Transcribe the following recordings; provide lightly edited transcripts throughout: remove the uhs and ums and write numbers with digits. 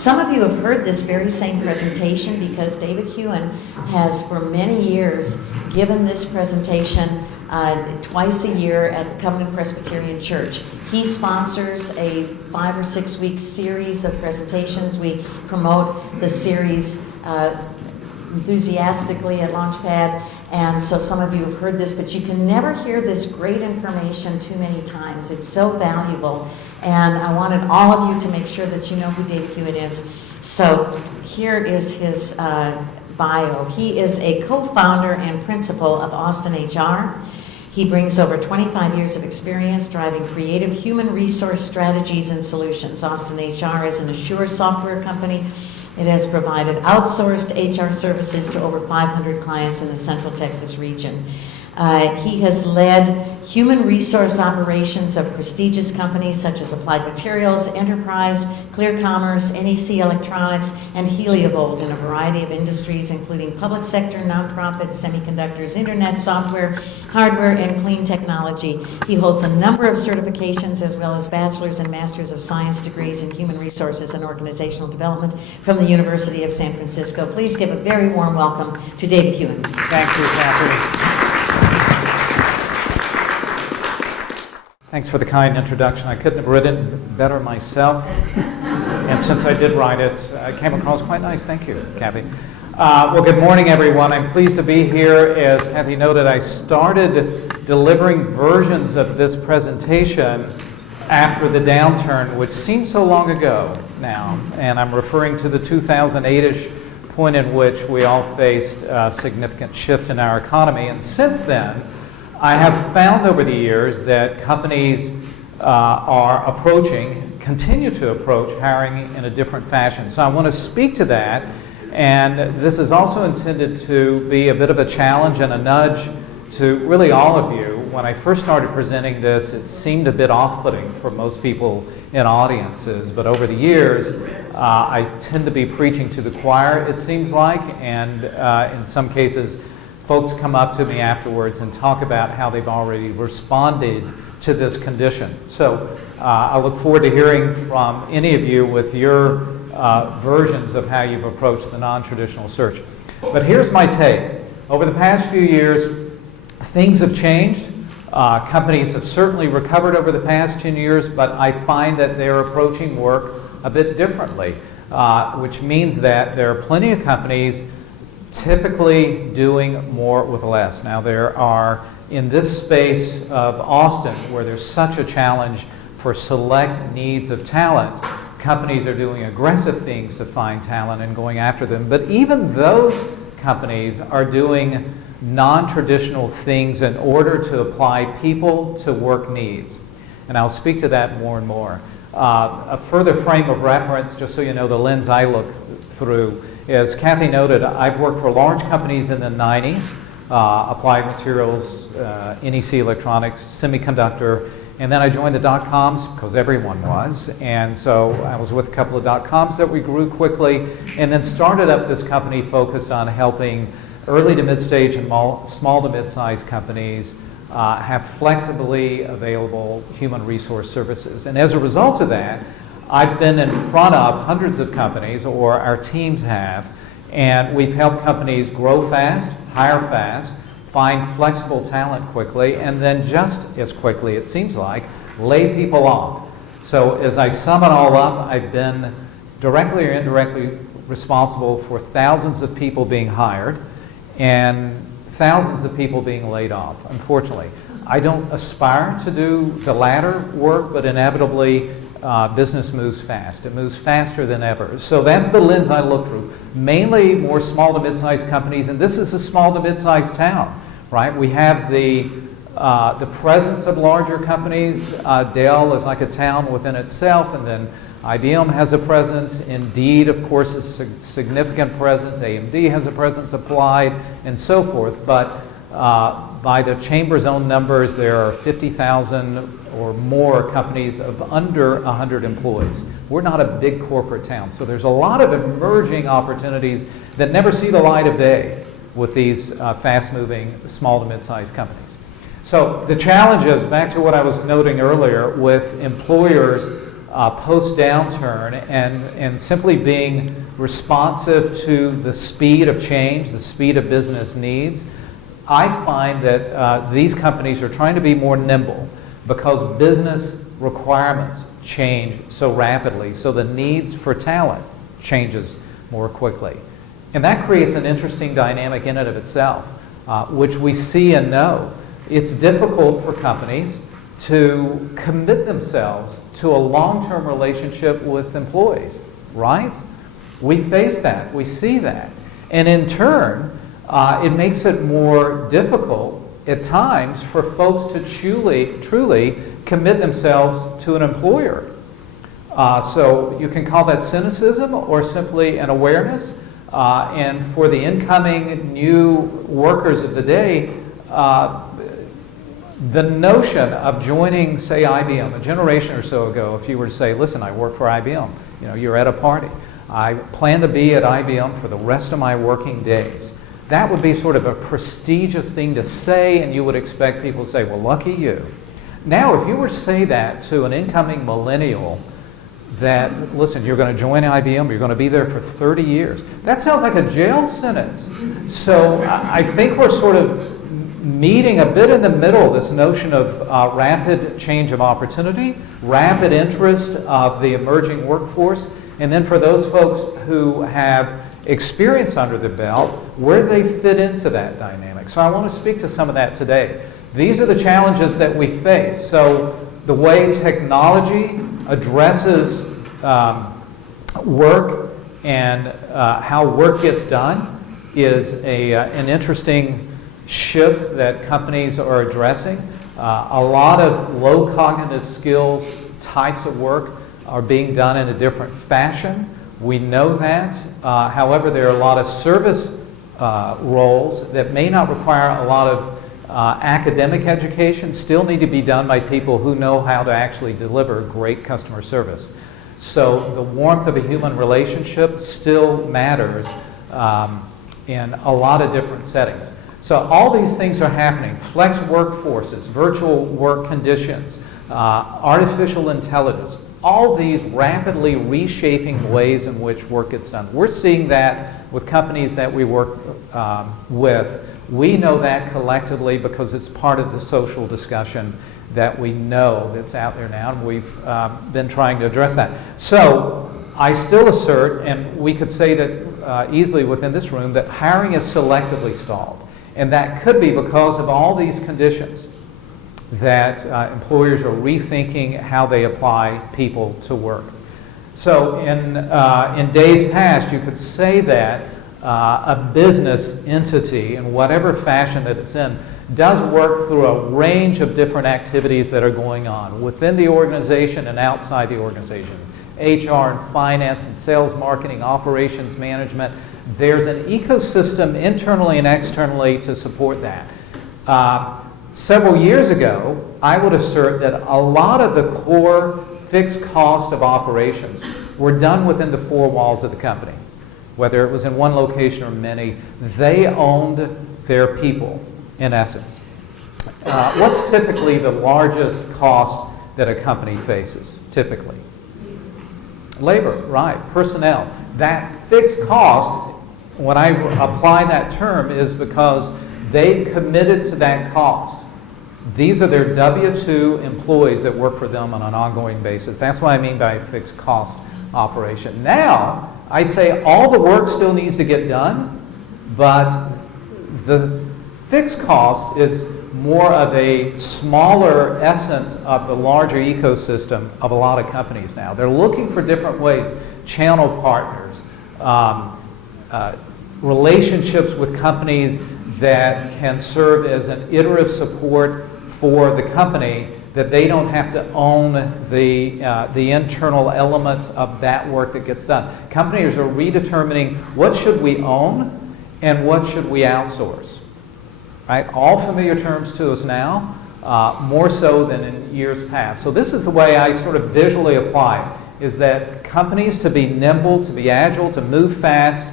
Some of you have heard this very same presentation because David Hughen has for many years given this presentation twice a year at the Covenant Presbyterian Church. He sponsors a 5 or 6 week series of presentations. We promote the series enthusiastically at Launchpad, and so some of you have heard this, but you can never hear this great information too many times. It's so valuable, and I wanted all of you to make sure that you know who Dave Hughen is. So here is his bio. He is a co-founder and principal of Austin HR. He brings over 25 years of experience driving creative human resource strategies and solutions. Austin HR is an Assure software company. It has provided outsourced HR services to over 500 clients in the Central Texas region. He has led human resource operations of prestigious companies such as Applied Materials, Enterprise, Clear Commerce, NEC Electronics, and Heliovolt in a variety of industries, including public sector, nonprofits, semiconductors, internet software, hardware, and clean technology. He holds a number of certifications as well as bachelor's and master's of science degrees in human resources and organizational development from the University of San Francisco. Please give a very warm welcome to David Hughen. Thank you, Kathy. Thanks for the kind introduction. I couldn't have written it better myself. And since I did write it, it came across quite nice. Thank you, Kathy. Well, good morning, everyone. I'm pleased to be here. As Kathy noted, I started delivering versions of this presentation after the downturn, which seems so long ago now. And I'm referring to the 2008-ish point in which we all faced a significant shift in our economy. And since then, I have found over the years that companies continue to approach hiring in a different fashion. So I want to speak to that, and this is also intended to be a bit of a challenge and a nudge to really all of you. When I first started presenting this, it seemed a bit off-putting for most people in audiences, but over the years, I tend to be preaching to the choir, it seems like, and in some cases, folks come up to me afterwards and talk about how they've already responded to this condition. So I look forward to hearing from any of you with your versions of how you've approached the non-traditional search. But here's my take. Over the past few years, things have changed. Companies have certainly recovered over the past 10 years, but I find that they're approaching work a bit differently, which means that there are plenty of companies typically doing more with less. Now there are, in this space of Austin, where there's such a challenge for select needs of talent, companies are doing aggressive things to find talent and going after them. But even those companies are doing non-traditional things in order to apply people to work needs. And I'll speak to that more and more. A further frame of reference, just so you know the lens I look through, as Kathy noted, I've worked for large companies in the 90s, Applied Materials, NEC Electronics, Semiconductor, and then I joined the dot-coms because everyone was, and so I was with a couple of dot-coms that we grew quickly, and then started up this company focused on helping early to mid-stage and small to mid-sized companies have flexibly available human resource services. And as a result of that, I've been in front of hundreds of companies, or our teams have, and we've helped companies grow fast, hire fast, find flexible talent quickly, and then just as quickly, it seems like, lay people off. So as I sum it all up, I've been directly or indirectly responsible for thousands of people being hired and thousands of people being laid off, unfortunately. I don't aspire to do the latter work, but inevitably, business moves fast. It moves faster than ever. So that's the lens I look through. Mainly more small to mid-sized companies, and this is a small to mid-sized town, right? We have the presence of larger companies. Dell is like a town within itself, and then IBM has a presence. Indeed, of course, is a significant presence. AMD has a presence, Applied, and so forth. But by the Chamber's own numbers, there are 50,000 or more companies of under 100 employees. We're not a big corporate town, so there's a lot of emerging opportunities that never see the light of day with these fast-moving small to mid-sized companies. So the challenges, back to what I was noting earlier, with employers post-downturn and simply being responsive to the speed of change, the speed of business needs, I find that these companies are trying to be more nimble because business requirements change so rapidly, so the needs for talent changes more quickly. And that creates an interesting dynamic in and of itself, which we see and know. It's difficult for companies to commit themselves to a long-term relationship with employees, right? We face that, we see that. And in turn, it makes it more difficult at times for folks to truly commit themselves to an employer. So you can call that cynicism or simply an awareness. And for the incoming new workers of the day, the notion of joining, say, IBM, a generation or so ago, if you were to say, listen, I work for IBM, you know, you're at a party. I plan to be at IBM for the rest of my working days. That would be sort of a prestigious thing to say, and you would expect people to say, well, lucky you. Now, if you were to say that to an incoming millennial, that, listen, you're going to join IBM, you're going to be there for 30 years, that sounds like a jail sentence. So I think we're sort of meeting a bit in the middle, this notion of rapid change of opportunity, rapid interest of the emerging workforce, and then for those folks who have experience under their belt, where they fit into that dynamic. So I want to speak to some of that today. These are the challenges that we face. So the way technology addresses work and how work gets done is an interesting shift that companies are addressing. A lot of low cognitive skills types of work are being done in a different fashion. We know that. However, there are a lot of service roles that may not require a lot of academic education, still need to be done by people who know how to actually deliver great customer service. So the warmth of a human relationship still matters in a lot of different settings. So all these things are happening. Flex workforces, virtual work conditions, artificial intelligence, all these rapidly reshaping ways in which work gets done. We're seeing that with companies that we work with. We know that collectively because it's part of the social discussion that we know that's out there now, and we've been trying to address that. So I still assert, and we could say that easily within this room, that hiring is selectively stalled. And that could be because of all these conditions that employers are rethinking how they apply people to work. So in days past, you could say that a business entity, in whatever fashion that it's in, does work through a range of different activities that are going on within the organization and outside the organization. HR and finance and sales, marketing, operations management. There's an ecosystem internally and externally to support that. Several years ago, I would assert that a lot of the core fixed cost of operations were done within the four walls of the company. Whether it was in one location or many, they owned their people, in essence. What's typically the largest cost that a company faces, typically? Labor, right, personnel. That fixed cost, when I apply that term, is because they committed to that cost. These are their W-2 employees that work for them on an ongoing basis. That's what I mean by fixed cost operation. Now, I'd say all the work still needs to get done, but the fixed cost is more of a smaller essence of the larger ecosystem of a lot of companies now. They're looking for different ways, channel partners, relationships with companies that can serve as an iterative support for the company, that they don't have to own the internal elements of that work that gets done. Companies are redetermining what should we own and what should we outsource. Right? All familiar terms to us now, more so than in years past. So this is the way I sort of visually apply it, is that companies, to be nimble, to be agile, to move fast,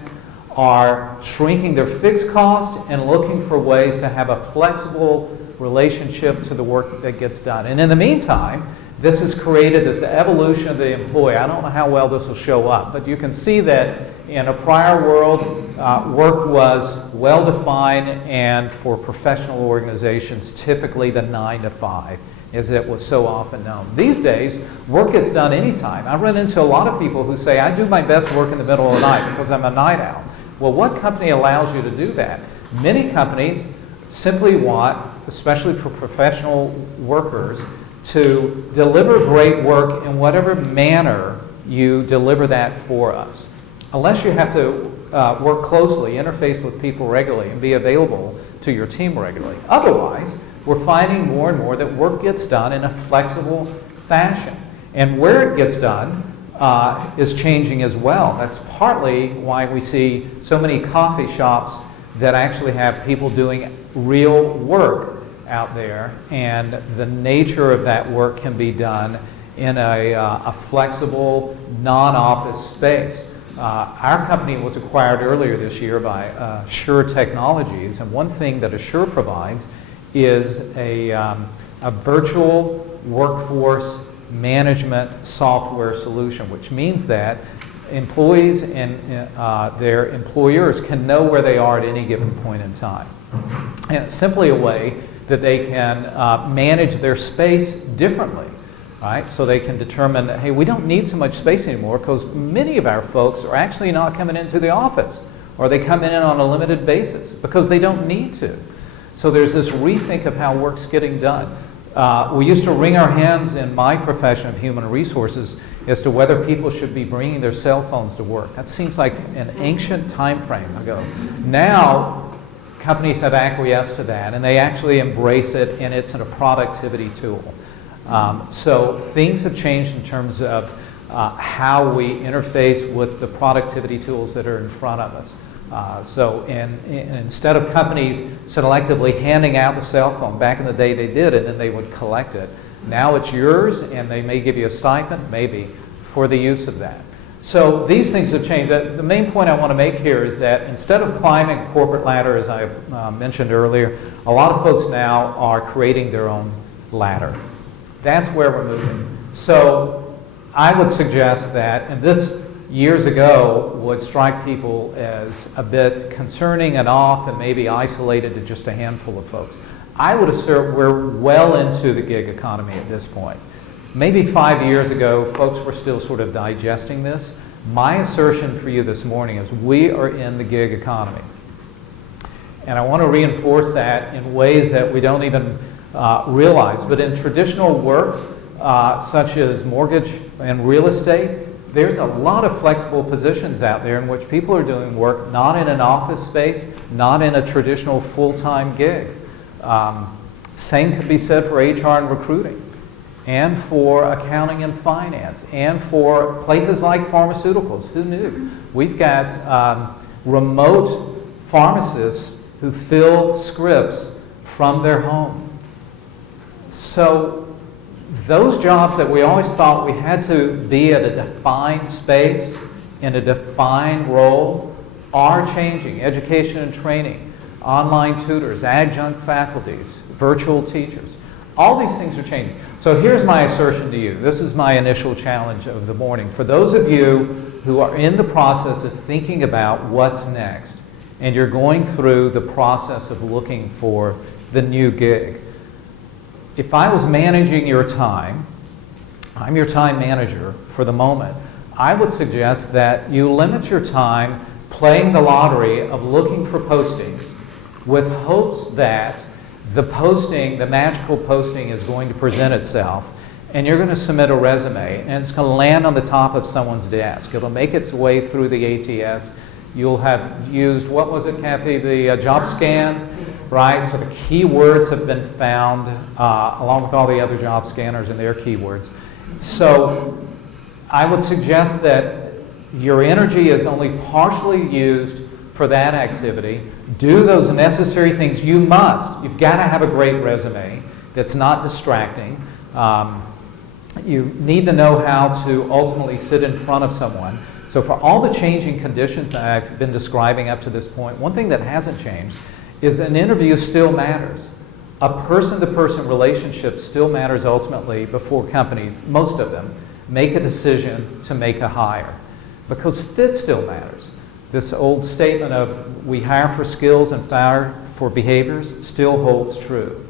are shrinking their fixed costs and looking for ways to have a flexible relationship to the work that gets done. And in the meantime, This has created this evolution of the employee. I don't know how well this will show up, but you can see that in a prior world, work was well-defined, and for professional organizations, typically the 9 to 5, as it was so often known. These days, work gets done anytime. I've run into a lot of people who say, I do my best work in the middle of the night because I'm a night owl. Well, what company allows you to do that? Many companies simply want, especially for professional workers, to deliver great work in whatever manner you deliver that for us. Unless you have to work closely, interface with people regularly, and be available to your team regularly. Otherwise, we're finding more and more that work gets done in a flexible fashion. And where it gets done is changing as well. That's partly why we see so many coffee shops that actually have people doing real work out there, and the nature of that work can be done in a flexible, non-office space. Our company was acquired earlier this year by Assure Technologies, and one thing that Assure provides is a virtual workforce management software solution, which means that employees and their employers can know where they are at any given point in time. And it's simply a way that they can manage their space differently, right? So they can determine that, hey, we don't need so much space anymore because many of our folks are actually not coming into the office, or they come in on a limited basis because they don't need to. So there's this rethink of how work's getting done. We used to wring our hands in my profession of human resources as to whether people should be bringing their cell phones to work. That seems like an ancient time frame ago. Now, companies have acquiesced to that, and they actually embrace it, and it's a productivity tool. So things have changed in terms of how we interface with the productivity tools that are in front of us. So instead of companies selectively handing out the cell phone, back in the day they did, and then they would collect it. Now it's yours, and they may give you a stipend, maybe, for the use of that. So these things have changed. The main point I want to make here is that instead of climbing a corporate ladder, as I mentioned earlier, a lot of folks now are creating their own ladder. That's where we're moving. So I would suggest that, and this years ago would strike people as a bit concerning and off and maybe isolated to just a handful of folks. I would assert we're well into the gig economy at this point. Maybe 5 years ago, folks were still sort of digesting this. My assertion for you this morning is we are in the gig economy. And I want to reinforce that in ways that we don't even realize. But in traditional work, such as mortgage and real estate, there's a lot of flexible positions out there in which people are doing work not in an office space, not in a traditional full-time gig. Same could be said for HR and recruiting, and for accounting and finance, and for places like pharmaceuticals. Who knew? We've got remote pharmacists who fill scripts from their home. So those jobs that we always thought we had to be at a defined space, in a defined role, are changing. Education and training, online tutors, adjunct faculties, virtual teachers. All these things are changing. So here's my assertion to you. This is my initial challenge of the morning. For those of you who are in the process of thinking about what's next, and you're going through the process of looking for the new gig, if I was managing your time, I'm your time manager for the moment, I would suggest that you limit your time playing the lottery of looking for postings with hopes that the posting, the magical posting, is going to present itself, and you're going to submit a resume, and it's going to land on the top of someone's desk. It'll make its way through the ATS. You'll have used, what was it, Kathy, the job scan, right? So the keywords have been found, along with all the other job scanners and their keywords. So I would suggest that your energy is only partially used for that activity. Do those necessary things. You must. You've got to have a great resume that's not distracting. You need to know how to ultimately sit in front of someone. So for all the changing conditions that I've been describing up to this point, one thing that hasn't changed is an interview still matters. A person-to-person relationship still matters ultimately before companies, most of them, make a decision to make a hire, because fit still matters. This old statement of we hire for skills and fire for behaviors still holds true.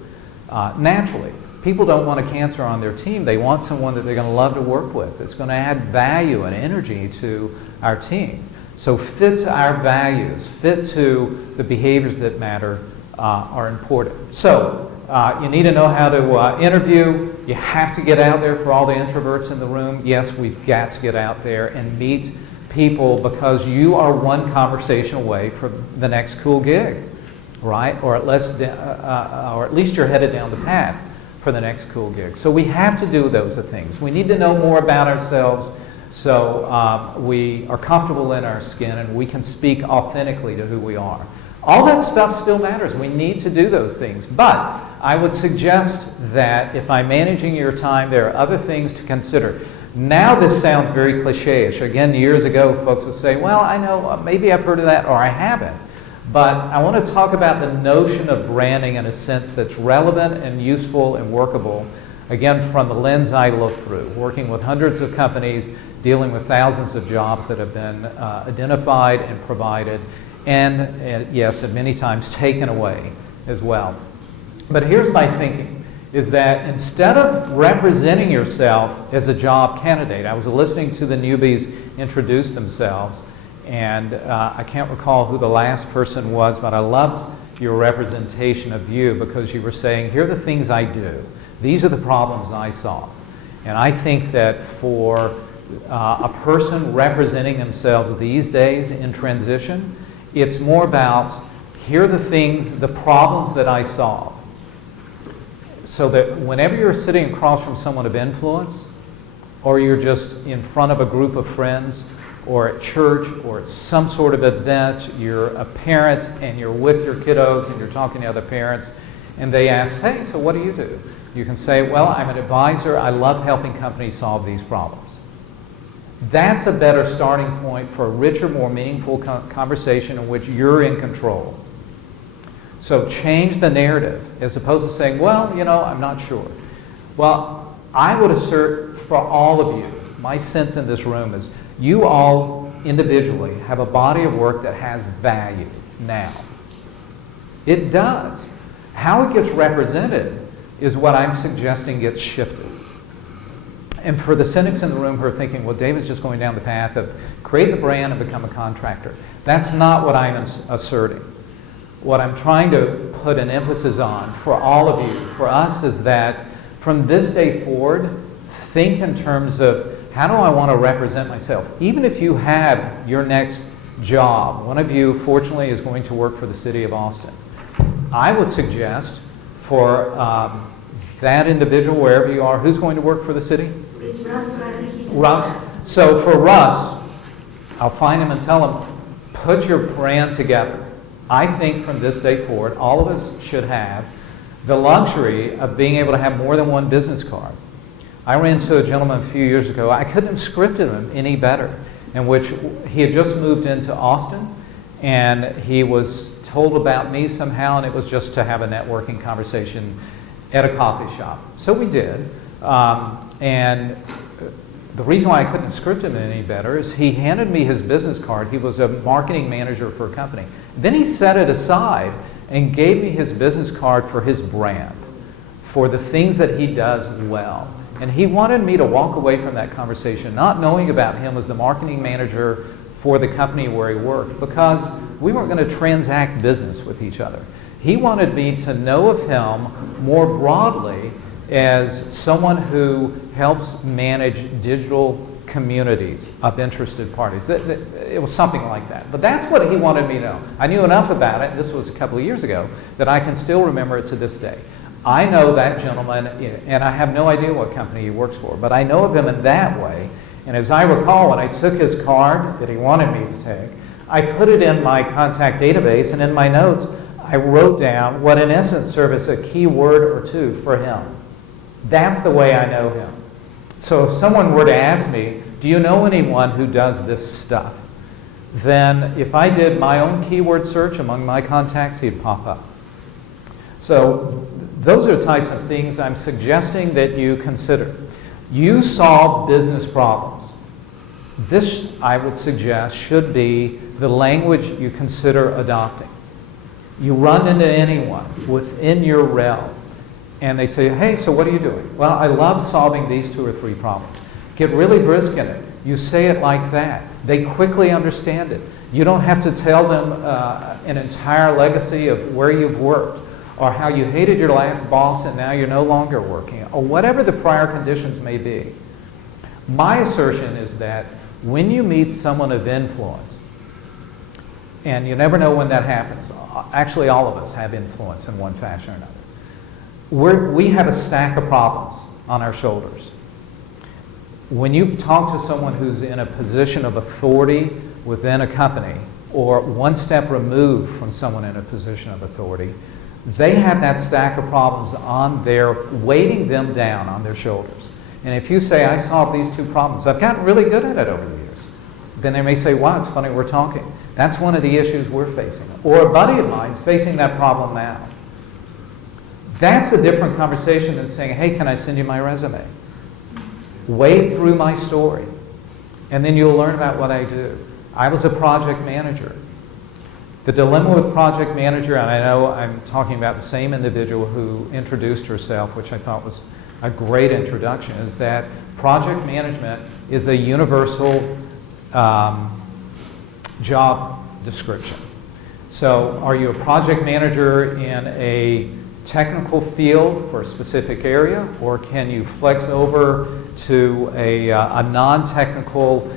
Naturally, people don't want a cancer on their team. They want someone that they're going to love to work with, that's going to add value and energy to our team. So fit to our values, fit to the behaviors that matter are important. So you need to know how to interview. You have to get out there for all the introverts in the room. Yes, we've got to get out there and meet people, because you are one conversation away from the next cool gig, right? Or at least you're headed down the path for the next cool gig. So we have to do those things. We need to know more about ourselves, so we are comfortable in our skin and we can speak authentically to who we are. All that stuff still matters. We need to do those things. But I would suggest that if I'm managing your time, there are other things to consider. Now this sounds very cliche-ish. Again, years ago, folks would say, well, I know, maybe I've heard of that, or I haven't. But I want to talk about the notion of branding in a sense that's relevant and useful and workable, again, from the lens I look through, working with hundreds of companies, dealing with thousands of jobs that have been identified and provided, and yes, and many times taken away as well. But here's my thinking, is that instead of representing yourself as a job candidate, I was listening to the newbies introduce themselves, and I can't recall who the last person was, but I loved your representation of you, because you were saying, here are the things I do. These are the problems I solve. And I think that for a person representing themselves these days in transition, it's more about, here are the things, the problems that I solve. So that whenever you're sitting across from someone of influence, or you're just in front of a group of friends, or at church, or at some sort of event, you're a parent and you're with your kiddos and you're talking to other parents, and they ask, hey, so what do? You can say, well, I'm an advisor. I love helping companies solve these problems. That's a better starting point for a richer, more meaningful conversation in which you're in control. So change the narrative, as opposed to saying, well, you know, I'm not sure. Well, I would assert for all of you, my sense in this room is you all individually have a body of work that has value now. It does. How it gets represented is what I'm suggesting gets shifted. And for the cynics in the room who are thinking, well, David's just going down the path of create the brand and become a contractor. That's not what I'm asserting. What I'm trying to put an emphasis on for all of you, for us, is that from this day forward, think in terms of how do I want to represent myself? Even if you have your next job, one of you, fortunately, is going to work for the city of Austin. I would suggest for that individual, wherever you are, who's going to work for the city? It's Russ, but I think he just Russ. So for Russ, I'll find him and tell him, put your brand together. I think from this day forward, all of us should have the luxury of being able to have more than one business card. I ran into a gentleman a few years ago. I couldn't have scripted him any better, in which he had just moved into Austin, and he was told about me somehow, and it was just to have a networking conversation at a coffee shop. So we did. And the reason why I couldn't have scripted him any better is he handed me his business card. He was a marketing manager for a company. Then he set it aside and gave me his business card for his brand, for the things that he does well. And he wanted me to walk away from that conversation not knowing about him as the marketing manager for the company where he worked, because we weren't going to transact business with each other. He wanted me to know of him more broadly as someone who helps manage digital communities of interested parties. It was something like that. But that's what he wanted me to know. I knew enough about it, this was a couple of years ago, that I can still remember it to this day. I know that gentleman, and I have no idea what company he works for, but I know of him in that way. And as I recall, when I took his card that he wanted me to take, I put it in my contact database, and in my notes, I wrote down what in essence served as a key word or two for him. That's the way I know him. So if someone were to ask me, do you know anyone who does this stuff? Then if I did my own keyword search among my contacts, he'd pop up. So Those are the types of things I'm suggesting that you consider. You solve business problems. This, I would suggest, should be the language you consider adopting. You run into anyone within your realm, and they say, hey, so what are you doing? Well, I love solving these 2 or 3 problems. Get really brisk in it. You say it like that. They quickly understand it. You don't have to tell them an entire legacy of where you've worked, or how you hated your last boss and now you're no longer working, or whatever the prior conditions may be. My assertion is that when you meet someone of influence, and you never know when that happens, actually all of us have influence in one fashion or another, we have a stack of problems on our shoulders. When you talk to someone who's in a position of authority within a company, or one step removed from someone in a position of authority, they have that stack of problems weighting them down on their shoulders. And if you say, I solved these 2 problems, I've gotten really good at it over the years, then they may say, wow, it's funny we're talking. That's one of the issues we're facing. Or a buddy of mine's facing that problem now. That's a different conversation than saying, hey, can I send you my resume? Wade through my story, and then you'll learn about what I do. I was a project manager. The dilemma with project manager, and I know I'm talking about the same individual who introduced herself, which I thought was a great introduction, is that project management is a universal job description. So are you a project manager in a technical field for a specific area, or can you flex over to a non-technical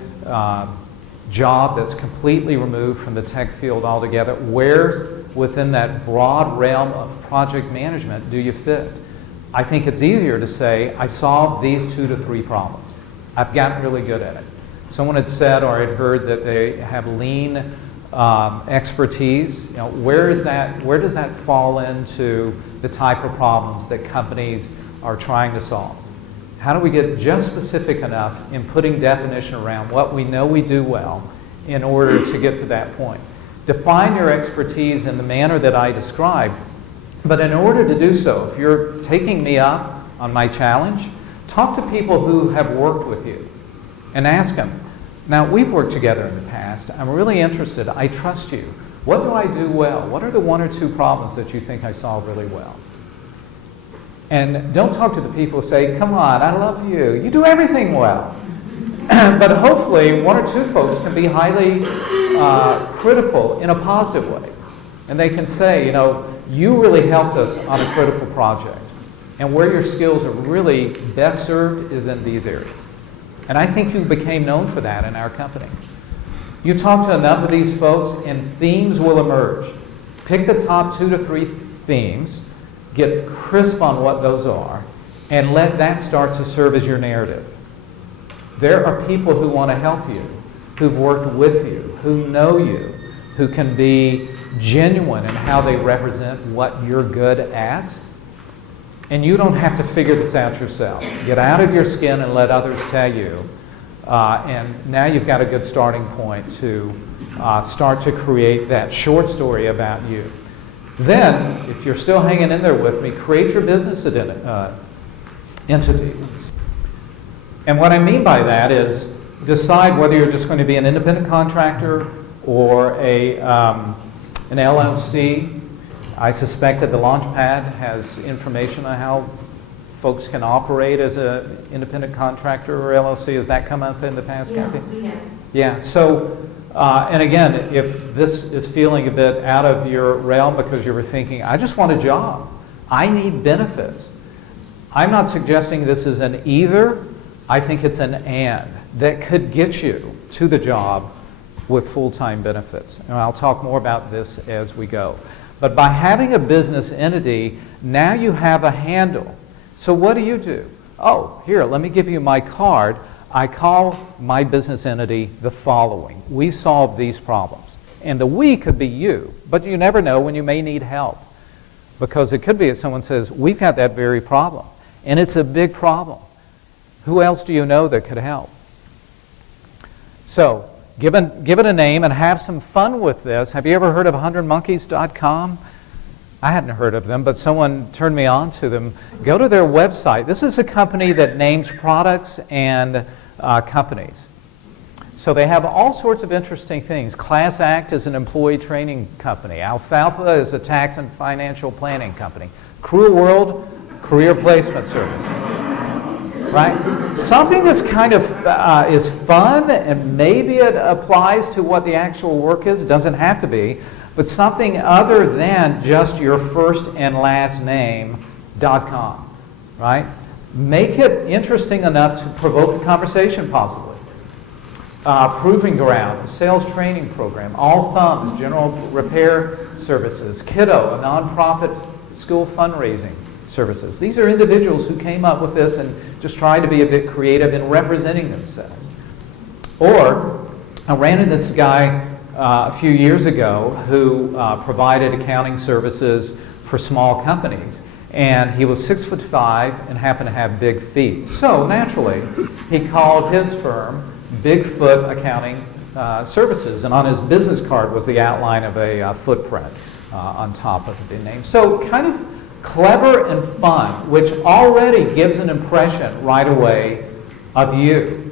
job that's completely removed from the tech field altogether? Where within that broad realm of project management do you fit? I think it's easier to say, I solved these 2 to 3 problems. I've gotten really good at it. Someone had said, or I'd heard that they have lean expertise. You know, where does that fall into the type of problems that companies are trying to solve? How do we get just specific enough in putting definition around what we know we do well in order to get to that point? Define your expertise in the manner that I described, but in order to do so, if you're taking me up on my challenge, talk to people who have worked with you and ask them, now we've worked together in the past, I'm really interested, I trust you. What do I do well? What are the 1 or 2 problems that you think I solve really well? And don't talk to the people who say, come on, I love you, you do everything well. But hopefully 1 or 2 folks can be highly critical in a positive way. And they can say, you know, you really helped us on a critical project. And where your skills are really best served is in these areas. And I think you became known for that in our company. You talk to enough of these folks and themes will emerge. Pick the top 2 to 3 themes, get crisp on what those are, and let that start to serve as your narrative. There are people who want to help you, who've worked with you, who know you, who can be genuine in how they represent what you're good at. And you don't have to figure this out yourself. Get out of your skin and let others tell you. And now you've got a good starting point to start to create that short story about you. Then, if you're still hanging in there with me, create your business entity. And what I mean by that is decide whether you're just going to be an independent contractor or an LLC. I suspect that the Launchpad has information on how folks can operate as an independent contractor or LLC. Has that come up in the past, Kathy? Yeah. Yeah. So, and again, if this is feeling a bit out of your realm because you were thinking, I just want a job, I need benefits. I'm not suggesting this is an either. I think it's an and that could get you to the job with full-time benefits. And I'll talk more about this as we go. But by having a business entity, now you have a handle. So what do? Oh, here, let me give you my card. I call my business entity the following. We solve these problems. And the we could be you, but you never know when you may need help. Because it could be that someone says, we've got that very problem. And it's a big problem. Who else do you know that could help? So, give it a name and have some fun with this. Have you ever heard of 100monkeys.com? I hadn't heard of them, but someone turned me on to them. Go to their website. This is a company that names products and companies. So they have all sorts of interesting things. Class Act is an employee training company. Alfalfa is a tax and financial planning company. Cruel World, career placement service. Right? Something that's kind of is fun, and maybe it applies to what the actual work is. It doesn't have to be. But something other than just your first and last name.com, right? Make it interesting enough to provoke a conversation, possibly. Proving Ground, a sales training program. All Thumbs, general repair services. Kiddo, a nonprofit school fundraising services. These are individuals who came up with this and just tried to be a bit creative in representing themselves. Or, I ran into this guy a few years ago who provided accounting services for small companies, and he was 6'5" and happened to have big feet. So naturally, he called his firm Bigfoot Accounting Services, and on his business card was the outline of a footprint on top of the name. So kind of clever and fun, which already gives an impression right away of you.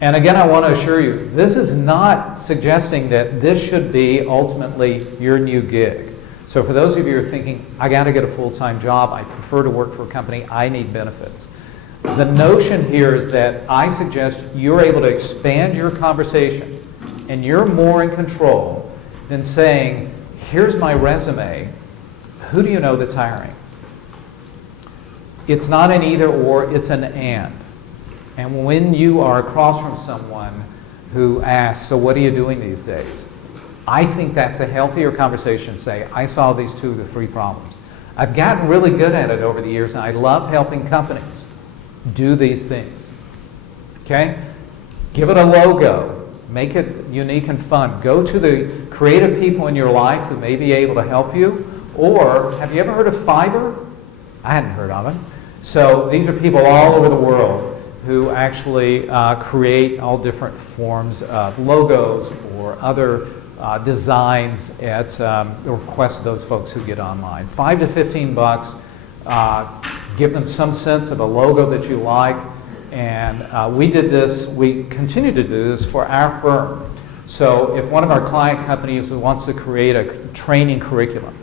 And again, I want to assure you, this is not suggesting that this should be ultimately your new gig. So for those of you who are thinking, I got to get a full-time job, I prefer to work for a company, I need benefits. The notion here is that I suggest you're able to expand your conversation and you're more in control than saying, here's my resume, who do you know that's hiring? It's not an either or, it's an and. And when you are across from someone who asks, so what are you doing these days? I think that's a healthier conversation. Say, I saw these 2 to 3 problems. I've gotten really good at it over the years, and I love helping companies do these things. Okay? Give it a logo. Make it unique and fun. Go to the creative people in your life who may be able to help you. Or, have you ever heard of Fiverr? I hadn't heard of it. So these are people all over the world who actually create all different forms of logos or other designs at the request of those folks who get online. $5 to $15. Give them some sense of a logo that you like. And we did this, we continue to do this for our firm. So if one of our client companies wants to create a training curriculum,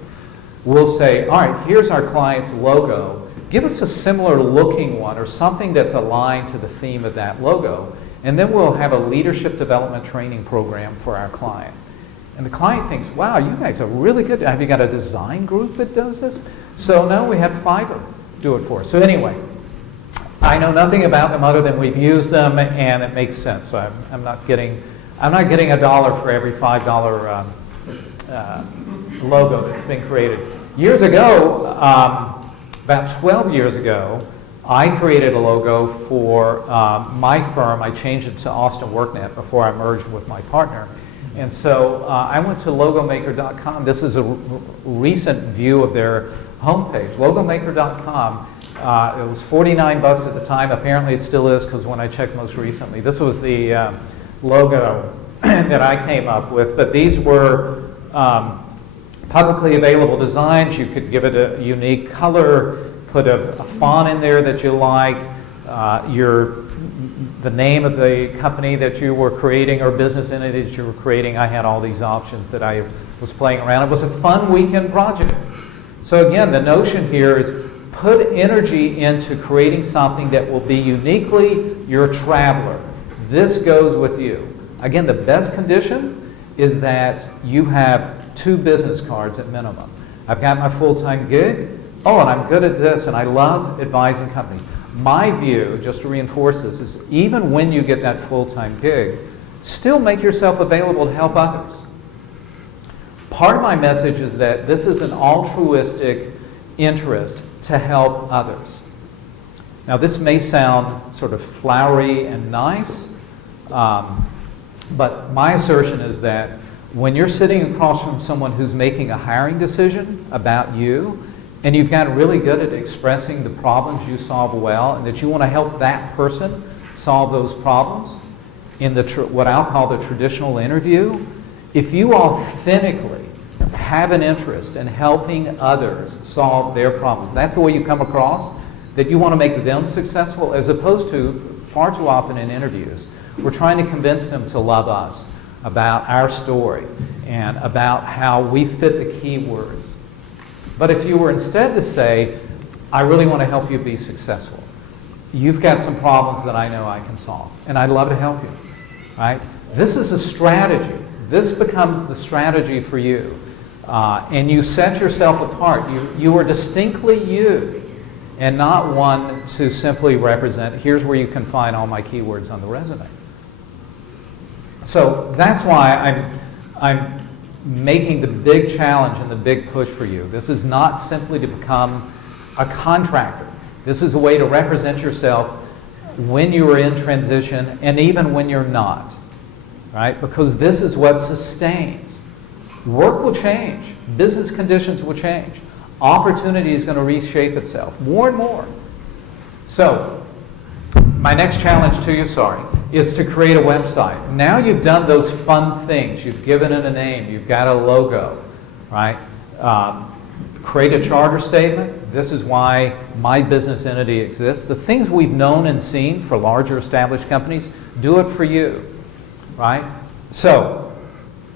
we'll say, all right, here's our client's logo. Give us a similar looking one or something that's aligned to the theme of that logo. And then we'll have a leadership development training program for our client. And the client thinks, wow, you guys are really good. Have you got a design group that does this? So now we have Fiverr do it for us. So anyway, I know nothing about them other than we've used them and it makes sense. So I'm not getting $1 for every $5 logo that's been created. Years ago, about 12 years ago, I created a logo for my firm. I changed it to Austin WorkNet before I merged with my partner. And so I went to logomaker.com. This is a recent view of their homepage. Logomaker.com. It was $49 at the time. Apparently it still is, because when I checked most recently, this was the logo that I came up with. But these were publicly available designs. You could give it a unique color, put a font in there that you like, the name of the company that you were creating or business entity that you were creating. I had all these options that I was playing around. It was a fun weekend project. So again, the notion here is put energy into creating something that will be uniquely your traveler. This goes with you. Again, the best condition is that you have 2 business cards at minimum. I've got my full-time gig. Oh, and I'm good at this, and I love advising companies. My view, just to reinforce this, is even when you get that full-time gig, still make yourself available to help others. Part of my message is that this is an altruistic interest to help others. Now, this may sound sort of flowery and nice, but my assertion is that when you're sitting across from someone who's making a hiring decision about you, and you've gotten really good at expressing the problems you solve well, and that you want to help that person solve those problems in the what I'll call the traditional interview, if you authentically have an interest in helping others solve their problems. That's the way you come across, that you want to make them successful, as opposed to, far too often in interviews, we're trying to convince them to love us, about our story, and about how we fit the keywords. But if you were instead to say, I really want to help you be successful. You've got some problems that I know I can solve, and I'd love to help you, right? This is a strategy. This becomes the strategy for you. And you set yourself apart. You are distinctly you, and not one to simply represent, here's where you can find all my keywords on the resume. So that's why I'm making the big challenge and the big push for you. This is not simply to become a contractor. This is a way to represent yourself when you are in transition and even when you're not, right? Because this is what sustains. Work will change. Business conditions will change. Opportunity is going to reshape itself more and more. So, my next challenge to you, is to create a website. Now you've done those fun things. You've given it a name. You've got a logo, right? Create a charter statement. This is why my business entity exists. The things we've known and seen for larger established companies, do it for you, right? So,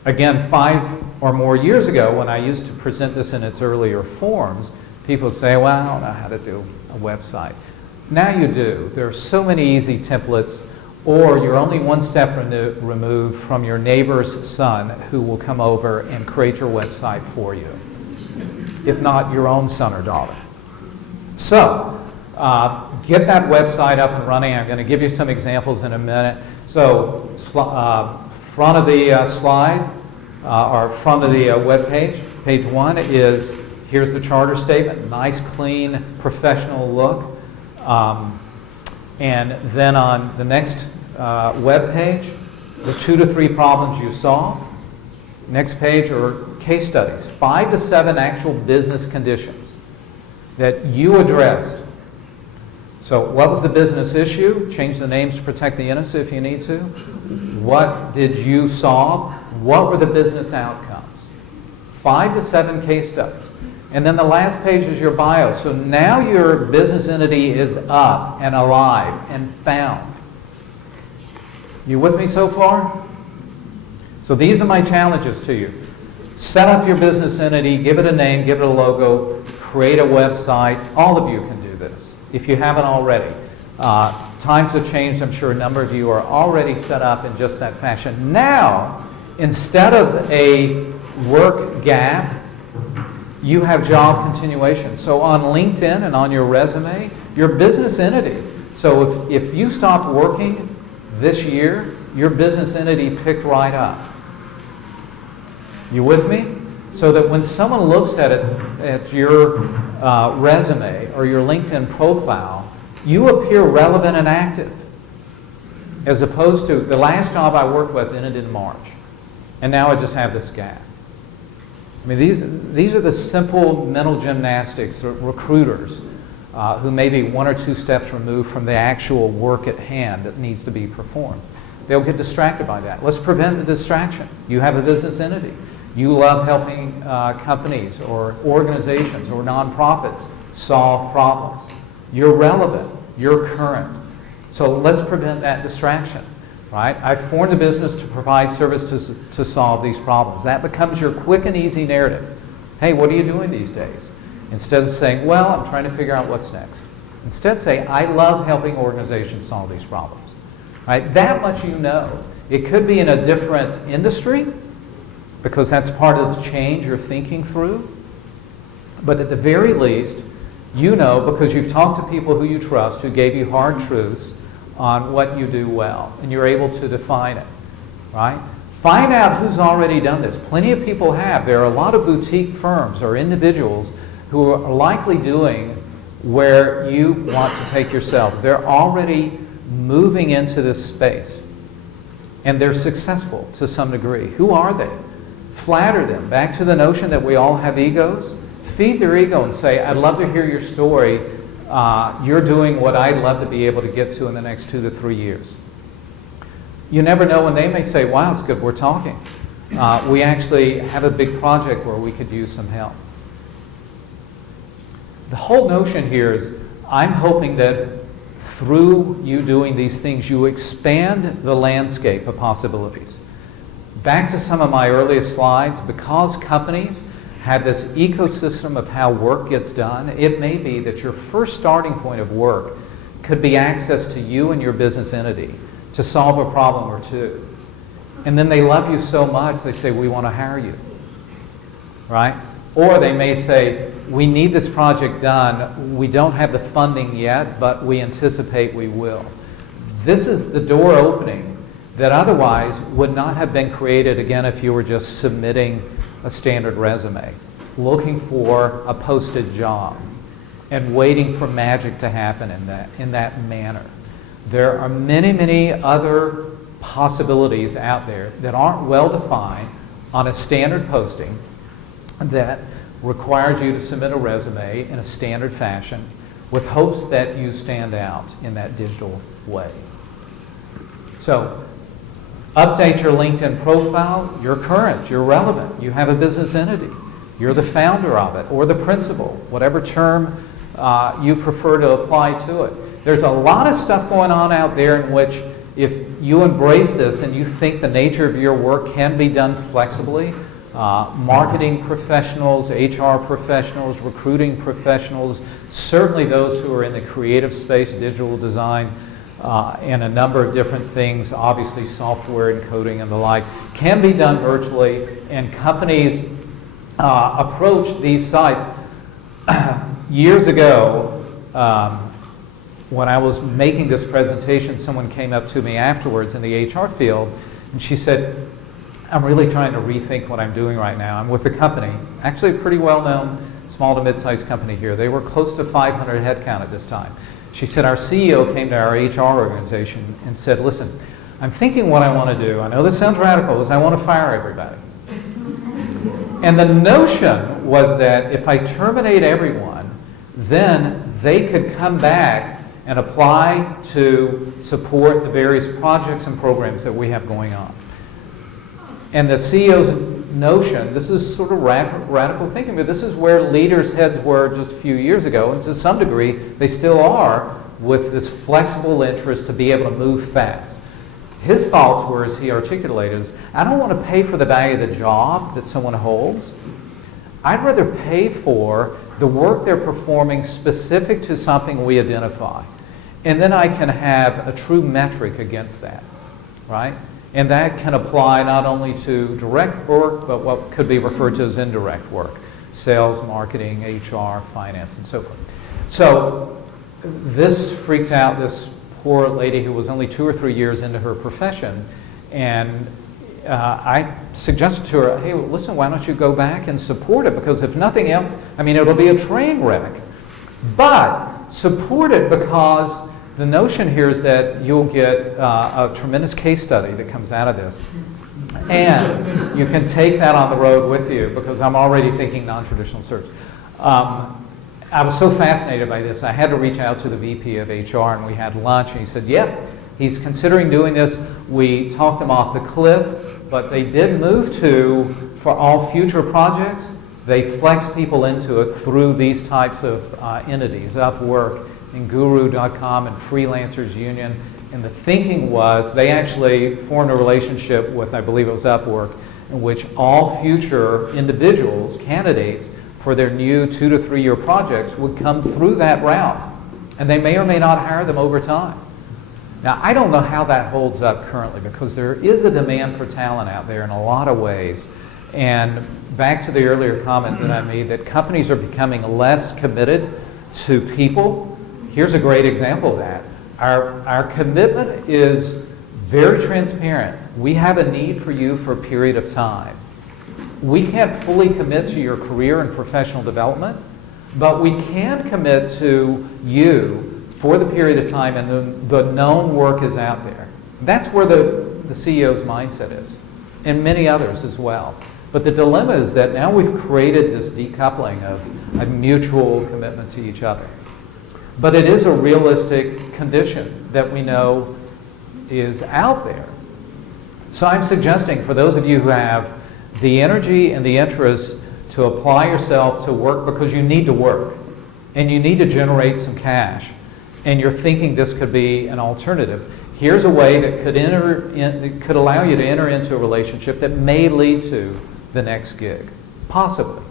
again, 5 or more years ago, when I used to present this in its earlier forms, people would say, well, I don't know how to do a website. Now you do. There are so many easy templates, or you're only one step removed from your neighbor's son who will come over and create your website for you, if not your own son or daughter. So, get that website up and running. I'm going to give you some examples in a minute. So, front of the slide, or front of the web page, page 1 is, here's the charter statement, nice, clean, professional look. And then on the next web page, the 2 to 3 problems you solve. Next page are case studies, 5 to 7 actual business conditions that you addressed. So what was the business issue? Change the names to protect the innocent if you need to. What did you solve? What were the business outcomes? 5 to 7 case studies. And then the last page is your bio. So now your business entity is up and alive and found. You with me so far? So these are my challenges to you. Set up your business entity, give it a name, give it a logo, create a website. All of you can do this if you haven't already. Times have changed. I'm sure a number of you are already set up in just that fashion. Now, instead of a work gap, you have job continuation. So on LinkedIn and on your resume, your business entity. So if you stopped working this year, your business entity picked right up. You with me? So that when someone looks at it, at your resume or your LinkedIn profile, you appear relevant and active. As opposed to the last job I worked with ended in March. And now I just have this gap. I mean, these are the simple mental gymnastics recruiters who may be 1 or 2 steps removed from the actual work at hand that needs to be performed. They'll get distracted by that. Let's prevent the distraction. You have a business entity. You love helping companies or organizations or nonprofits solve problems. You're relevant. You're current. So let's prevent that distraction. Right? I formed a business to provide services to solve these problems. That becomes your quick and easy narrative. Hey, what are you doing these days? Instead of saying, well, I'm trying to figure out what's next. Instead say, I love helping organizations solve these problems. Right? That much you know. It could be in a different industry, because that's part of the change you're thinking through. But at the very least, you know, because you've talked to people who you trust, who gave you hard truths on what you do well, and you're able to define it, right? Find out who's already done this. Plenty of people have. There are a lot of boutique firms or individuals who are likely doing where you want to take yourselves. They're already moving into this space, and they're successful to some degree. Who are they? Flatter them. Back to the notion that we all have egos. Feed their ego and say, I'd love to hear your story. You're doing what I'd love to be able to get to in the next 2 to 3 years. You never know when they may say, wow, it's good we're talking. we actually have a big project where we could use some help. The whole notion here is I'm hoping that through you doing these things, you expand the landscape of possibilities. Back to some of my earliest slides, because companies have this ecosystem of how work gets done, it may be that your first starting point of work could be access to you and your business entity to solve a problem or two. And then they love you so much, they say, we want to hire you, right? Or they may say, we need this project done. We don't have the funding yet, but we anticipate we will. This is the door opening that otherwise would not have been created, again, if you were just submitting a standard resume, looking for a posted job, and waiting for magic to happen in that manner. There are many, many other possibilities out there that aren't well defined on a standard posting that requires you to submit a resume in a standard fashion with hopes that you stand out in that digital way. So, update your LinkedIn profile. You're current, you're relevant, you have a business entity, you're the founder of it or the principal, whatever term you prefer to apply to it. There's a lot of stuff going on out there in which if you embrace this and you think the nature of your work can be done flexibly, marketing professionals, HR professionals, recruiting professionals, certainly those who are in the creative space, digital design, and a number of different things, obviously software and coding and the like, can be done virtually, and companies approach these sites. Years ago, when I was making this presentation, someone came up to me afterwards in the HR field, and she said, I'm really trying to rethink what I'm doing right now. I'm with a company, actually a pretty well-known small to mid-sized company here. They were close to 500 headcount at this time. She said, our CEO came to our HR organization and said, listen, I'm thinking what I want to do. I know this sounds radical, is I want to fire everybody. And the notion was that if I terminate everyone, then they could come back and apply to support the various projects and programs that we have going on. And the CEO's notion, this is sort of radical thinking, but this is where leaders' heads were just a few years ago, and to some degree, they still are, with this flexible interest to be able to move fast. His thoughts were, as he articulated, is, I don't want to pay for the value of the job that someone holds. I'd rather pay for the work they're performing specific to something we identify. And then I can have a true metric against that, right? And that can apply not only to direct work, but what could be referred to as indirect work, sales, marketing, HR, finance, and so forth. So this freaked out this poor lady who was only 2 or 3 years into her profession, and I suggested to her, hey, listen, why don't you go back and support it? Because if nothing else, I mean, it'll be a train wreck, but support it because the notion here is that you'll get a tremendous case study that comes out of this. And you can take that on the road with you, because I'm already thinking non-traditional search. I was so fascinated by this, I had to reach out to the VP of HR, and we had lunch, and he said, yep, he's considering doing this. We talked him off the cliff, but they did move to, for all future projects, they flex people into it through these types of entities, Upwork, and Guru.com and Freelancers Union. And the thinking was they actually formed a relationship with, I believe it was Upwork, in which all future individuals, candidates for their new 2 to 3 year projects would come through that route. And they may or may not hire them over time. Now, I don't know how that holds up currently, because there is a demand for talent out there in a lot of ways. And back to the earlier comment that I made, that companies are becoming less committed to people. Here's a great example of that. Our commitment is very transparent. We have a need for you for a period of time. We can't fully commit to your career and professional development, but we can commit to you for the period of time, and the known work is out there. That's where the CEO's mindset is, and many others as well. But the dilemma is that now we've created this decoupling of a mutual commitment to each other. But it is a realistic condition that we know is out there. So I'm suggesting for those of you who have the energy and the interest to apply yourself to work because you need to work and you need to generate some cash and you're thinking this could be an alternative, here's a way that could allow you to enter into a relationship that may lead to the next gig, possibly.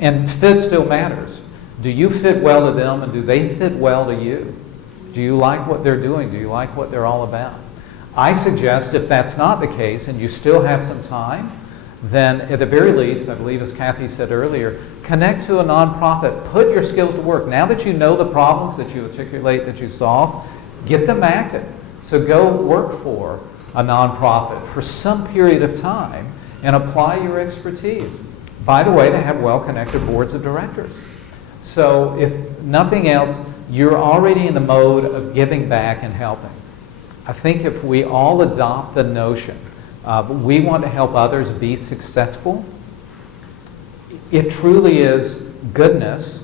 And fit still matters. Do you fit well to them and do they fit well to you? Do you like what they're doing? Do you like what they're all about? I suggest if that's not the case and you still have some time, then at the very least, I believe as Kathy said earlier, connect to a nonprofit. Put your skills to work. Now that you know the problems that you articulate, that you solve, get them active. So go work for a nonprofit for some period of time and apply your expertise. By the way, they have well-connected boards of directors. So if nothing else, you're already in the mode of giving back and helping. I think if we all adopt the notion we want to help others be successful, it truly is goodness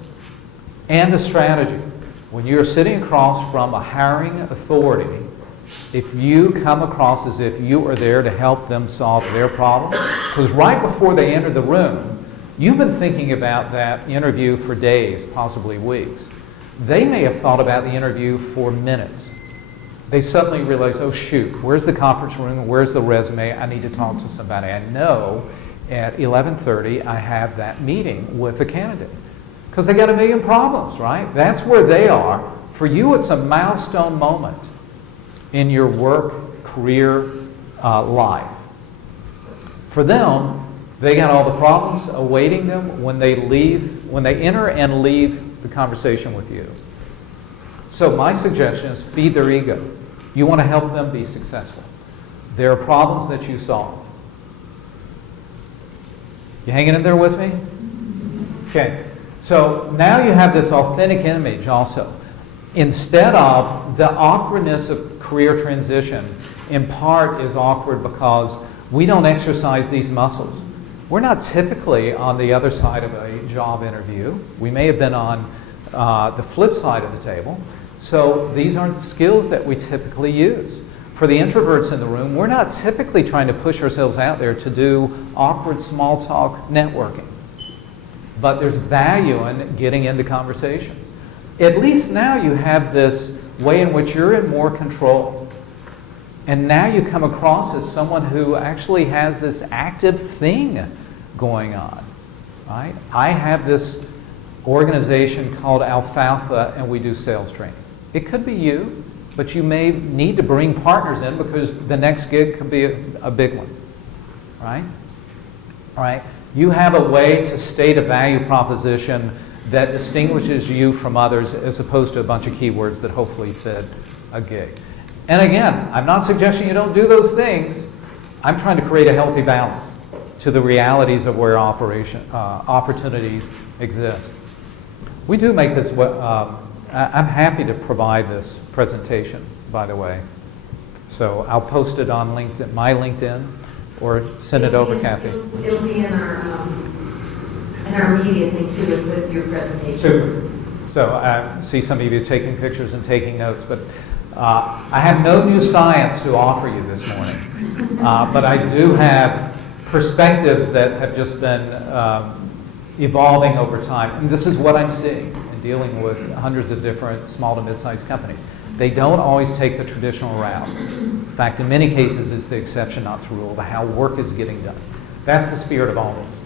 and a strategy. When you're sitting across from a hiring authority, if you come across as if you are there to help them solve their problem, because right before they enter the room, you've been thinking about that interview for days, possibly weeks. They may have thought about the interview for minutes. They suddenly realize, oh shoot, where's the conference room? Where's the resume? I need to talk to somebody. I know at 11:30 I have that meeting with the candidate. Because they got a million problems, right? That's where they are. For you, it's a milestone moment in your work, career, life. For them, they got all the problems awaiting them when they enter and leave the conversation with you. So my suggestion is feed their ego. You want to help them be successful. There are problems that you solve. You hanging in there with me? Okay. So now you have this authentic image also. Instead of the awkwardness of career transition, in part is awkward because we don't exercise these muscles. We're not typically on the other side of a job interview. We may have been on the flip side of the table. So these aren't skills that we typically use. For the introverts in the room, we're not typically trying to push ourselves out there to do awkward small talk networking. But there's value in getting into conversations. At least now you have this way in which you're in more control. And now you come across as someone who actually has this active thing going on, right? I have this organization called Alfalfa, and we do sales training. It could be you, but you may need to bring partners in because the next gig could be a big one, right? All right. You have a way to state a value proposition that distinguishes you from others as opposed to a bunch of keywords that hopefully fit a gig. And again, I'm not suggesting you don't do those things. I'm trying to create a healthy balance to the realities of where opportunities exist. We do make this, I'm happy to provide this presentation, by the way. So I'll post it on LinkedIn, my LinkedIn, or send it over, Kathy. It'll be in our media thing too with your presentation. Super. So I see some of you taking pictures and taking notes, but I have no new science to offer you this morning. But I do have perspectives that have just been evolving over time. And this is what I'm seeing in dealing with hundreds of different small to mid-sized companies. They don't always take the traditional route. In fact, in many cases, it's the exception, not the rule, of how work is getting done. That's the spirit of all this,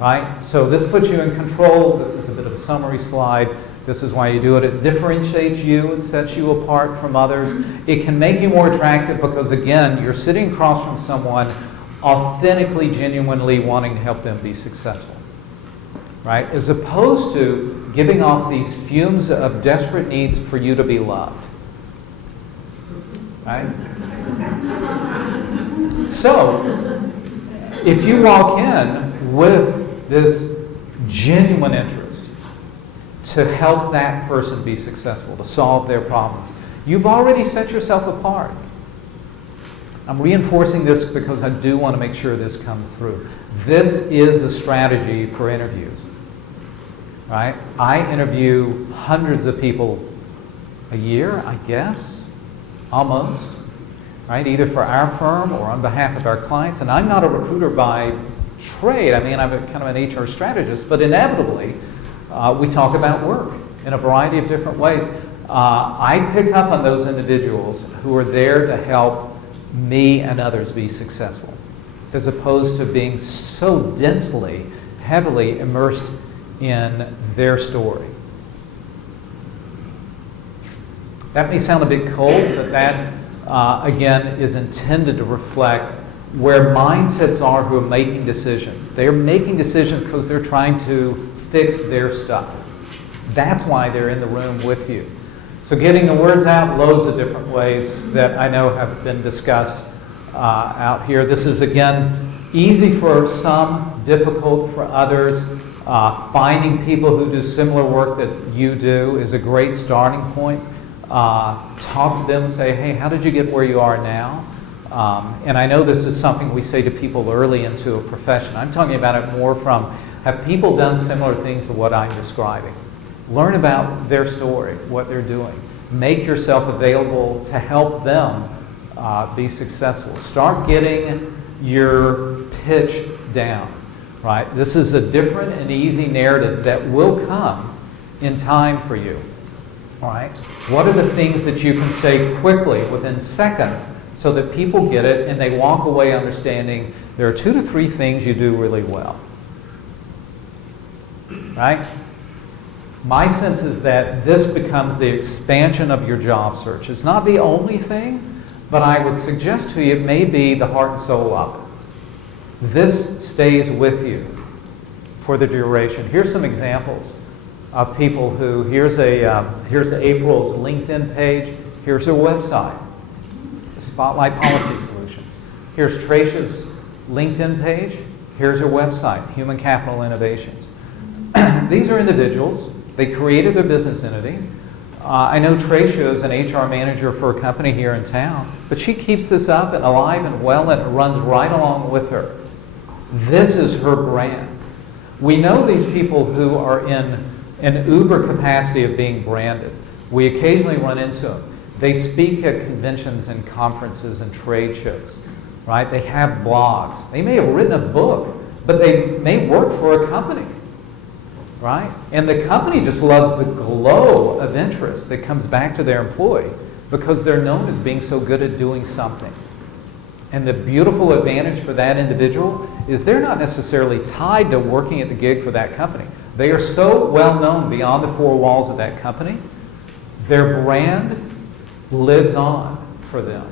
right? So this puts you in control. This is a bit of a summary slide. This is why you do it. It differentiates you. It sets you apart from others. It can make you more attractive because, again, you're sitting across from someone authentically, genuinely wanting to help them be successful, right? As opposed to giving off these fumes of desperate needs for you to be loved, right? So, if you walk in with this genuine interest to help that person be successful, to solve their problems, you've already set yourself apart. I'm reinforcing this because I do want to make sure this comes through. This is a strategy for interviews, right? I interview hundreds of people a year, I guess, almost. right? Either for our firm or on behalf of our clients. And I'm not a recruiter by trade. I mean, I'm kind of an HR strategist, but inevitably, we talk about work in a variety of different ways. I pick up on those individuals who are there to help me and others be successful, as opposed to being so densely, heavily immersed in their story. That may sound a bit cold, but that, again, is intended to reflect where mindsets are who are making decisions. They're making decisions because they're trying to fix their stuff. That's why they're in the room with you. So getting the words out, loads of different ways that I know have been discussed out here. This is, again, easy for some, difficult for others. Finding people who do similar work that you do is a great starting point. Talk to them, say, hey, how did you get where you are now? And I know this is something we say to people early into a profession. I'm talking about it more from, have people done similar things to what I'm describing? Learn about their story, what they're doing. Make yourself available to help them be successful. Start getting your pitch down, right? This is a different and easy narrative that will come in time for you, all right? What are the things that you can say quickly, within seconds, so that people get it and they walk away understanding there are 2 to 3 things you do really well, right? My sense is that this becomes the expansion of your job search. It's not the only thing, but I would suggest to you it may be the heart and soul of it. This stays with you for the duration. Here's some examples of people who, here's April's LinkedIn page, here's her website, Spotlight Policy Solutions. Here's Tracia's LinkedIn page, here's her website, Human Capital Innovations. These are individuals. They created their business entity. I know Tracia is an HR manager for a company here in town, but she keeps this up and alive and well, and it runs right along with her. This is her brand. We know these people who are in an uber capacity of being branded. We occasionally run into them. They speak at conventions and conferences and trade shows, right? They have blogs. They may have written a book, but they may work for a company, right? And the company just loves the glow of interest that comes back to their employee because they're known as being so good at doing something. And the beautiful advantage for that individual is they're not necessarily tied to working at the gig for that company. They are so well known beyond the 4 walls of that company, their brand lives on for them.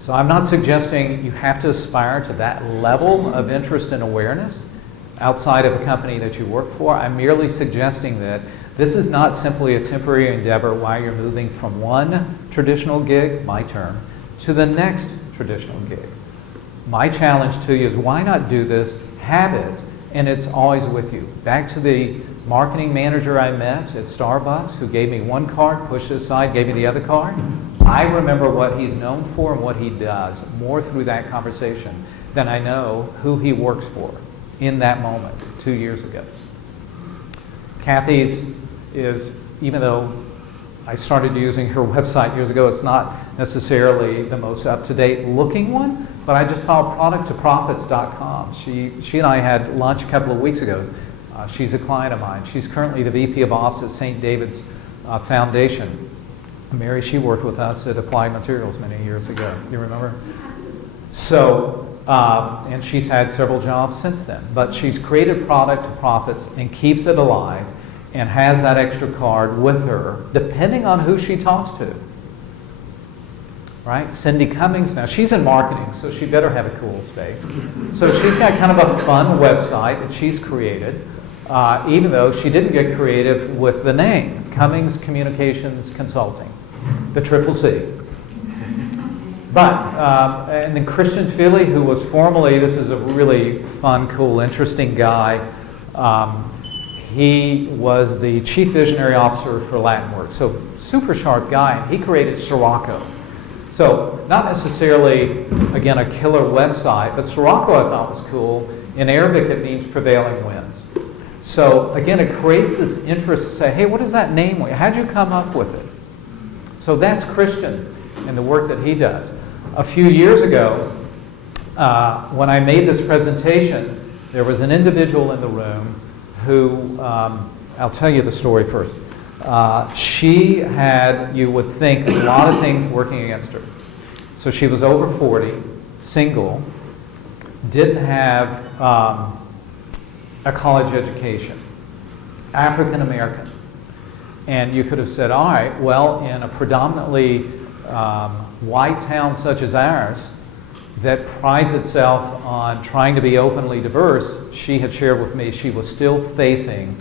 So I'm not suggesting you have to aspire to that level of interest and awareness outside of a company that you work for. I'm merely suggesting that this is not simply a temporary endeavor while you're moving from one traditional gig, my term, to the next traditional gig. My challenge to you is why not do this, have it, and it's always with you. Back to the marketing manager I met at Starbucks who gave me one card, pushed it aside, gave me the other card. I remember what he's known for and what he does more through that conversation than I know who he works for in that moment 2 years ago. Kathy's is, even though I started using her website years ago, it's not necessarily the most up-to-date looking one, but I just saw producttoprofits.com. She and I had lunch a couple of weeks ago. She's a client of mine. She's currently the VP of Ops at St. David's Foundation. Mary, she worked with us at Applied Materials many years ago. You remember? So, and she's had several jobs since then. But she's created Product to Profits and keeps it alive and has that extra card with her, depending on who she talks to. Right? Cindy Cummings, now she's in marketing, so she better have a cool space. So she's got kind of a fun website that she's created, even though she didn't get creative with the name, Cummings Communications Consulting, the Triple C. But, and then Christian Feely, who was formerly, this is a really fun, cool, interesting guy, he was the Chief Visionary Officer for Latin so super sharp guy. He created Sirocco. So not necessarily, again, a killer website, but Sirocco I thought was cool. In Arabic, it means prevailing winds. So again, it creates this interest to say, hey, what is that name? How'd you come up with it? So that's Christian and the work that he does. a few years ago, when I made this presentation, there was an individual in the room who, I'll tell you the story first. She had, you would think, a lot of things working against her. So she was over 40, single, didn't have a college education, African American. And you could have said, all right, well, in a predominantly white town such as ours, that prides itself on trying to be openly diverse, she had shared with me she was still facing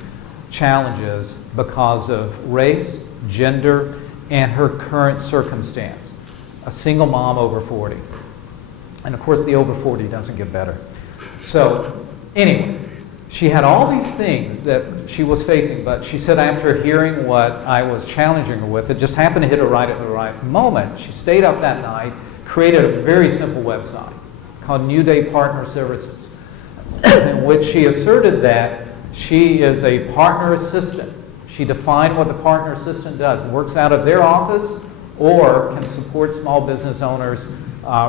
challenges because of race, gender, and her current circumstance. A single mom over 40. And of course, the over 40 doesn't get better. So, anyway, she had all these things that she was facing, but she said after hearing what I was challenging her with, it just happened to hit her right at the right moment. She stayed up that night, created a very simple website called New Day Partner Services, in which she asserted that she is a partner assistant. She defined what the partner assistant does, works out of their office or can support small business owners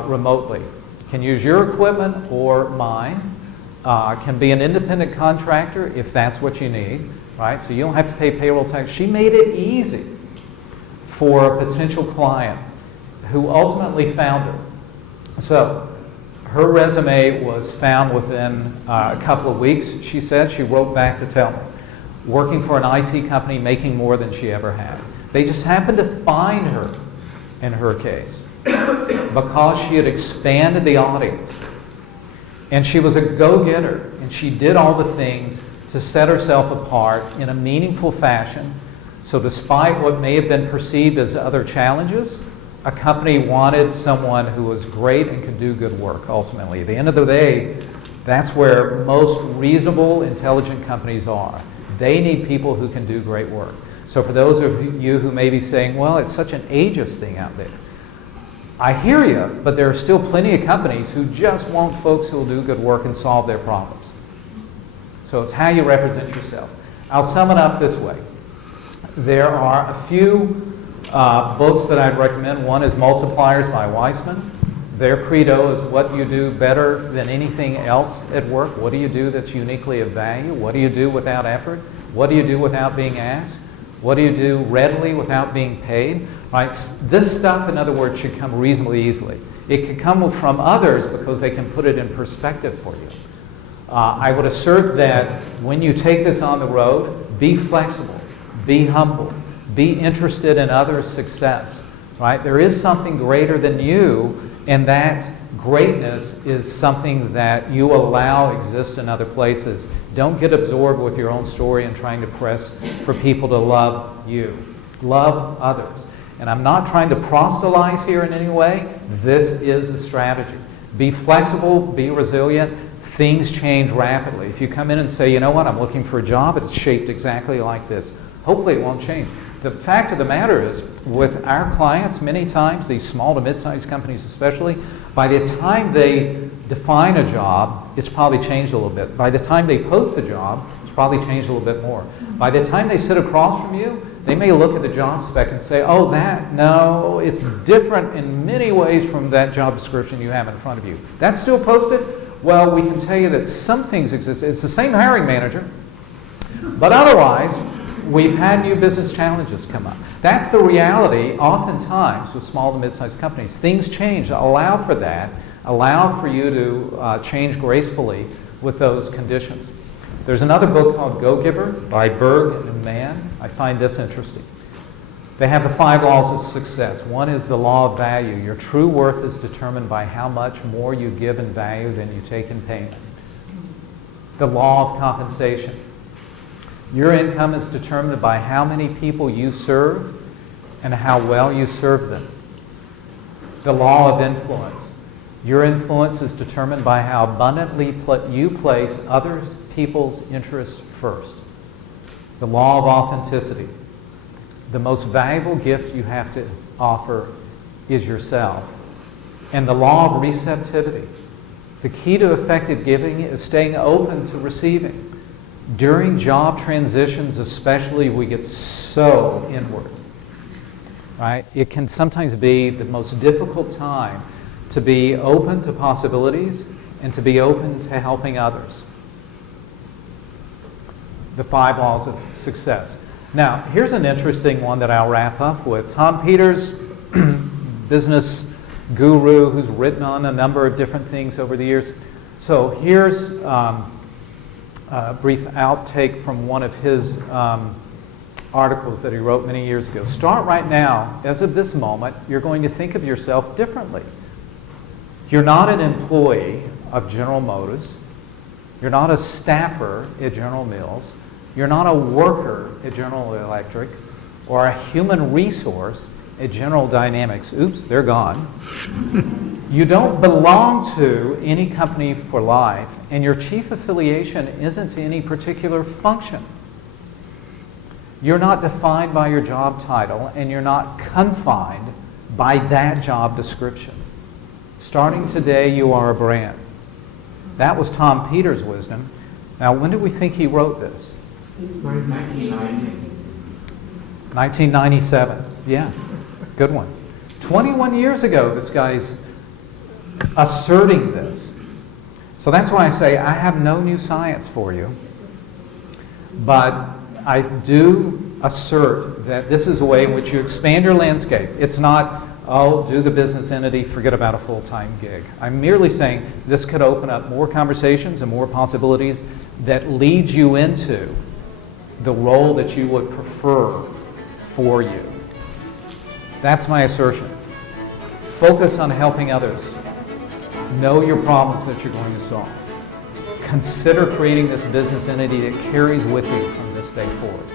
remotely. Can use your equipment or mine. Can be an independent contractor if that's what you need, right? So you don't have to pay payroll tax. She made it easy for a potential client who ultimately found her. So her resume was found within a couple of weeks. She said she wrote back to tell me, working for an IT company, making more than she ever had. They just happened to find her in her case because she had expanded the audience. And she was a go-getter, and she did all the things to set herself apart in a meaningful fashion. So despite what may have been perceived as other challenges, a company wanted someone who was great and could do good work, ultimately. At the end of the day, that's where most reasonable, intelligent companies are. They need people who can do great work. So for those of you who may be saying, well, it's such an ageist thing out there, I hear you, but there are still plenty of companies who just want folks who will do good work and solve their problems. So it's how you represent yourself. I'll sum it up this way. There are a few books that I'd recommend. One is Multipliers by Weissman. Their credo is what do you do better than anything else at work? What do you do that's uniquely of value? What do you do without effort? What do you do without being asked? What do you do readily without being paid? Right? This stuff, in other words, should come reasonably easily. It could come from others because they can put it in perspective for you. I would assert that when you take this on the road, be flexible, be humble, be interested in others' success. Right? There is something greater than you, and that greatness is something that you allow exists in other places. Don't get absorbed with your own story and trying to press for people to love you. Love others. And I'm not trying to proselytize here in any way. This is a strategy. Be flexible, be resilient. Things change rapidly. If you come in and say, you know what, I'm looking for a job, it's shaped exactly like this. Hopefully it won't change. The fact of the matter is, with our clients, many times, these small to mid-sized companies especially, by the time they define a job, it's probably changed a little bit. By the time they post the job, it's probably changed a little bit more. By the time they sit across from you, they may look at the job spec and say, oh, no, it's different in many ways from that job description you have in front of you. That's still posted? Well, we can tell you that some things exist. It's the same hiring manager, but otherwise, we've had new business challenges come up. That's the reality oftentimes with small to mid-sized companies. Things change. Allow for that. Allow for you to change gracefully with those conditions. There's another book called Go-Giver by Berg and Mann. I find this interesting. They have the 5 laws of success. One is the law of value. Your true worth is determined by how much more you give in value than you take in payment. The law of compensation. Your income is determined by how many people you serve and how well you serve them. The law of influence. Your influence is determined by how abundantly you place other people's interests first. The law of authenticity. The most valuable gift you have to offer is yourself. And the law of receptivity. The key to effective giving is staying open to receiving. During job transitions, especially, we get so inward. Right? It can sometimes be the most difficult time to be open to possibilities, and to be open to helping others. The 5 laws of success. Now, here's an interesting one that I'll wrap up with. Tom Peters, business guru who's written on a number of different things over the years. So here's a brief outtake from one of his articles that he wrote many years ago. Start right now. As of this moment, you're going to think of yourself differently. You're not an employee of General Motors. You're not a staffer at General Mills. You're not a worker at General Electric or a human resource at General Dynamics. Oops, they're gone. You don't belong to any company for life, and your chief affiliation isn't to any particular function. You're not defined by your job title, and you're not confined by that job description. Starting today, you are a brand. That was Tom Peters' wisdom. Now, when do we think he wrote this? 1997. Yeah, good one. 21 years ago, this guy's asserting this. So that's why I say I have no new science for you, but I do assert that this is a way in which you expand your landscape. It's not, oh, do the business entity, forget about a full-time gig. I'm merely saying this could open up more conversations and more possibilities that lead you into the role that you would prefer for you. That's my assertion. Focus on helping others. Know your problems that you're going to solve. Consider creating this business entity that carries with you from this day forward.